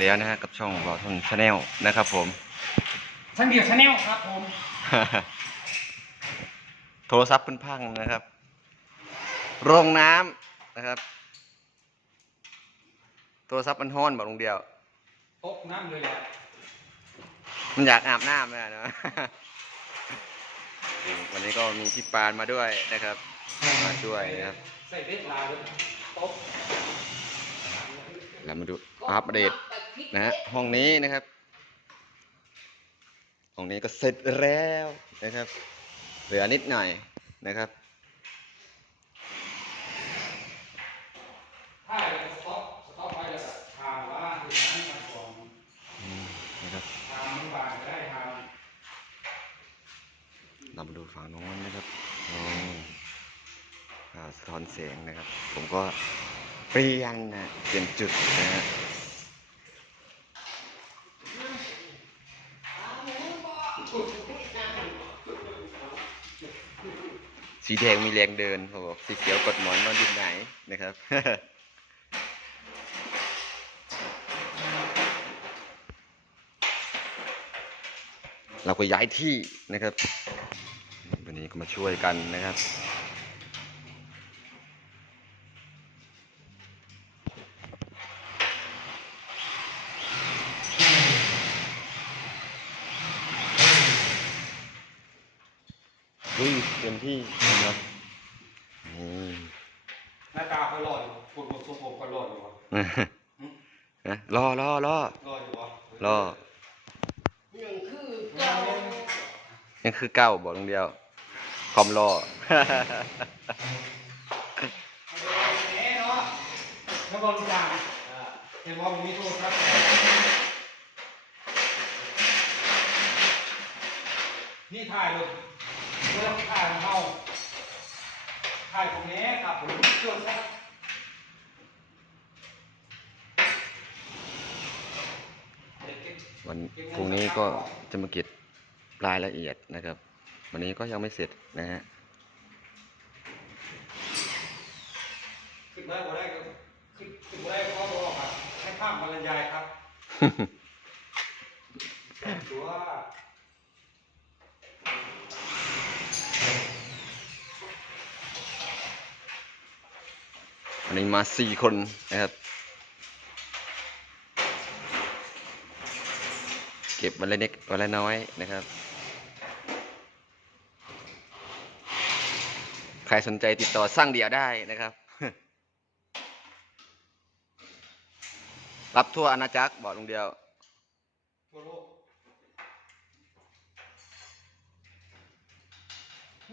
แล้วนะฮะกับช่องบอทนชาแนลนะครับผมช่างเดียวชาแนลครับผม โทรศัพท์เพิ่นพังนะครับ โรงน้ำนะครับ โทรศัพท์มันห้อนบอกลุงเดียว ตกน้ำเลยแหละมันอยากอาบน้ำนะเนอะวันนี้ก็มีพี่ปานมาด้วยนะครับ มาช่วยนะครับ ใส่เบ็ดลาเลยตกเรามาดูอัปเดต นะฮะห้องนี้นะครับ ห้องนี้ก็เสร็จแล้วนะครับ เหลือนิดหน่อยนะครับถ้าเราสต็อปสต็อปไว้แล้วก็ทางว่าถึงนั้นมันก่อนอืมนะครับทางมันบางก็ได้ทางเรามาดูฝั่งโน้นนะครับโอ้อ่าสะท้อนแสงนะครับ ผมก็เปลี่ยนนะเปลี่ยนจุดนะฮะ สีแดงมีแรงเดินเขาบอกสีเขียวกดหมอนนอนดินไหนนะครับเราก็ย้ายที่นะครับ วันนี้ก็มาช่วยกันนะครับ อุ้ยเต็มที่นะครับนี่หน้าตาเขาหล่ออยู่ฝุ่นบนทรงผมเขาหล่ออยู่วะนะรอรอรอหล่ออยู่วะรอยังคือเก่ายังคือเก้าบอกตรงเดียวคอมรอแหน่เนาะแล้วบอลจางเห็นว่ามันมีโทรศัพท์นี่ถ่ายเลย เรื่องถ่ายของเราถ่ายของแม่ครับผมโทรศัพท์วันพรุ่งนี้ก็จะมาเก็บรายละเอียดนะครับ วันนี้ก็ยังไม่เสร็จนะฮะขึ้นได้บ่ได้ก็ขึ้นขึ้นบ่ได้ก็ขอตัวครับให้ภาพบรรยายครับตัว วันนี้มาสี่คนนะครับ เก็บวันละเล็กวันละน้อยนะครับ ใครสนใจติดต่อสร้างเดี่ยวได้นะครับรับทั่วอาณาจักรบอกลุงเดียวทั่วโลก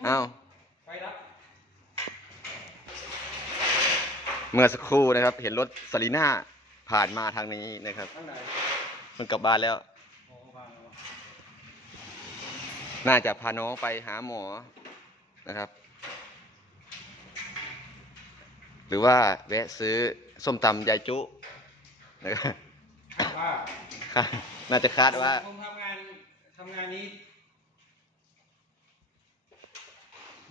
อ้าวไปรับ เมื่อสักครู่นะครับ เห็นรถสลีน่าผ่านมาทางนี้นะครับข้างไหนมันกลับบ้านแล้ว โอ้บางแล้วน่าจะพาน้องไปหาหมอนะครับ หรือว่าแวะซื้อส้มตำยายจุนะครับว่าน่าจะคาดว่า ผมทำงานทำงานนี้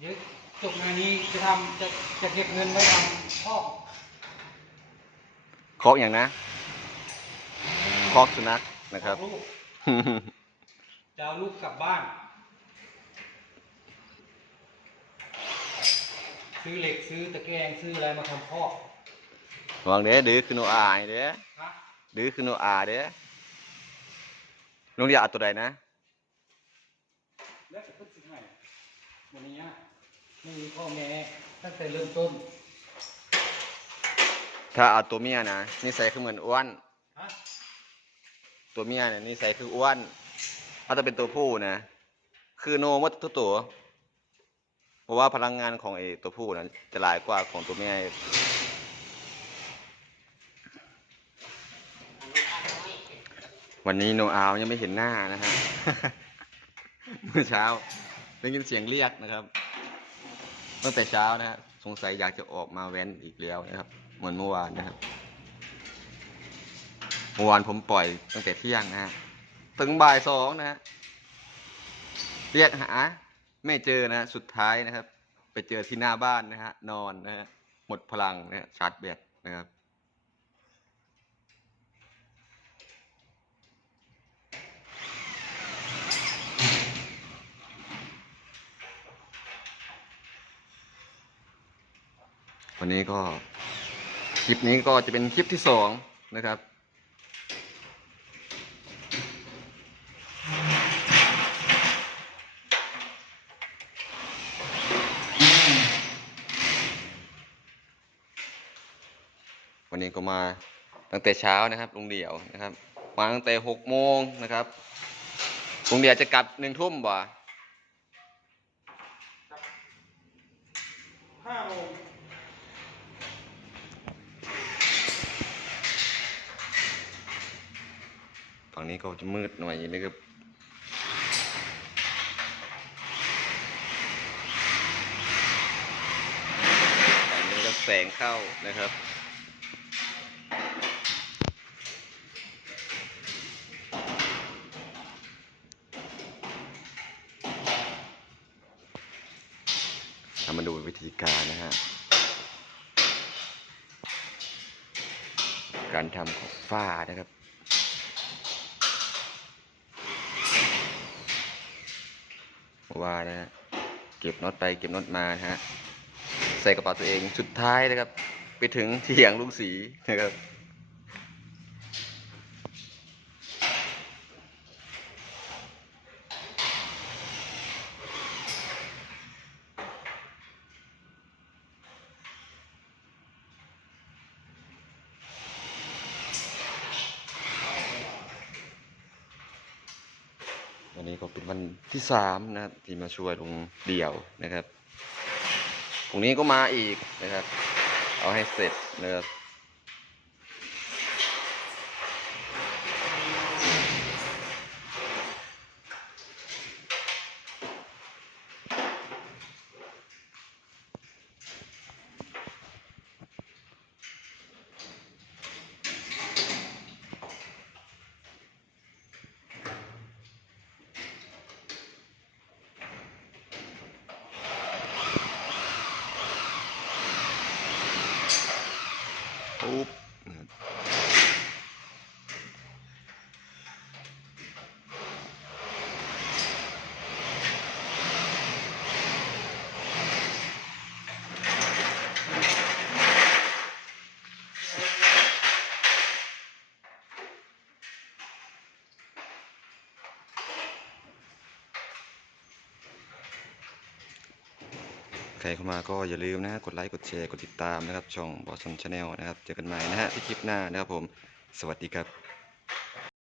เดี๋ยวจบงานนี้จะทำจะจะเก็บเงินไว้ทำพ่อ คอกอย่างนะคอกสุนัขนะครับ ลูกจะเอาลูกกลับบ้าน ซื้อเหล็กซื้อตะแกรงซื้ออะไรมาทำพ่อกวางเด้อดื้อคือโนอาเด้อฮะดื้อคือโนอาเด้อลุงอยากเอาตัวใดนะแล้วจะพูดสิให้วันนี้ไม่มีพ่อแม่ตั้งแต่เริ่มต้น ถ้าเอาตัวเมียนะนิสัยคือเหมือนอ้วน ฮะตัวเมียเนี่ยนิสัยคืออ้วน ถ้าจะเป็นตัวผู้นะ คือโนหมดทุกตัว เพราะว่าพลังงานของไอ้ตัวผู้นะจะหลายกว่าของตัวเมียวันนี้โนอาวยังไม่เห็นหน้านะฮะ เมื่อเช้าได้ยินเสียงเรียกนะครับ ตั้งแต่เช้านะฮะ สงสัยอยากจะออกมาแว้นอีกแล้วนะครับ เหมือนเมื่อวานนะครับ เมื่อวานผมปล่อยตั้งแต่เที่ยงนะฮะ ถึงบ่ายสองนะฮะ เรียกหา ไม่เจอนะสุดท้ายนะครับ ไปเจอที่หน้าบ้านนะฮะ นอนนะฮะ หมดพลังนะชาร์จแบตนะครับวันนี้ก็ คลิปนี้ก็จะเป็นคลิปที่สองนะครับ วันนี้ก็มาตั้งแต่เช้านะครับลุงเดี่ยวนะครับ มาตั้งแต่หกโมงนะครับลุงเดี่ยวจะกลับหนึ่งทุ่มบ่ห้าโมง ฝั่งนี้ก็จะมืดหน่อยนะครับฝั่งนี้ก็แสงเข้านะครับเรามาดูวิธีการนะฮะ การทำของฝ้านะครับ ว่านะฮะเก็บน็อตไปเก็บน็อตมานะฮะใส่กระเป๋าตัวเองสุดท้ายนะครับ ไปถึงเถียงลุงสีนะครับ วันนี้ก็เป็นวันที่สามนะครับที่มาช่วยลุงเดี่ยวนะครับพรุ่งนี้ก็มาอีกนะครับ เอาให้เสร็จนะครับ รเข้ามาก็อย่าลืมนะฮะกดไลค์กดแชร์กดติดตามนะครับช่องบอสซันชาแนลนะครับเจอกันใหม่นะฮะที่คลิปหน้านะครับผม สวัสดีครับ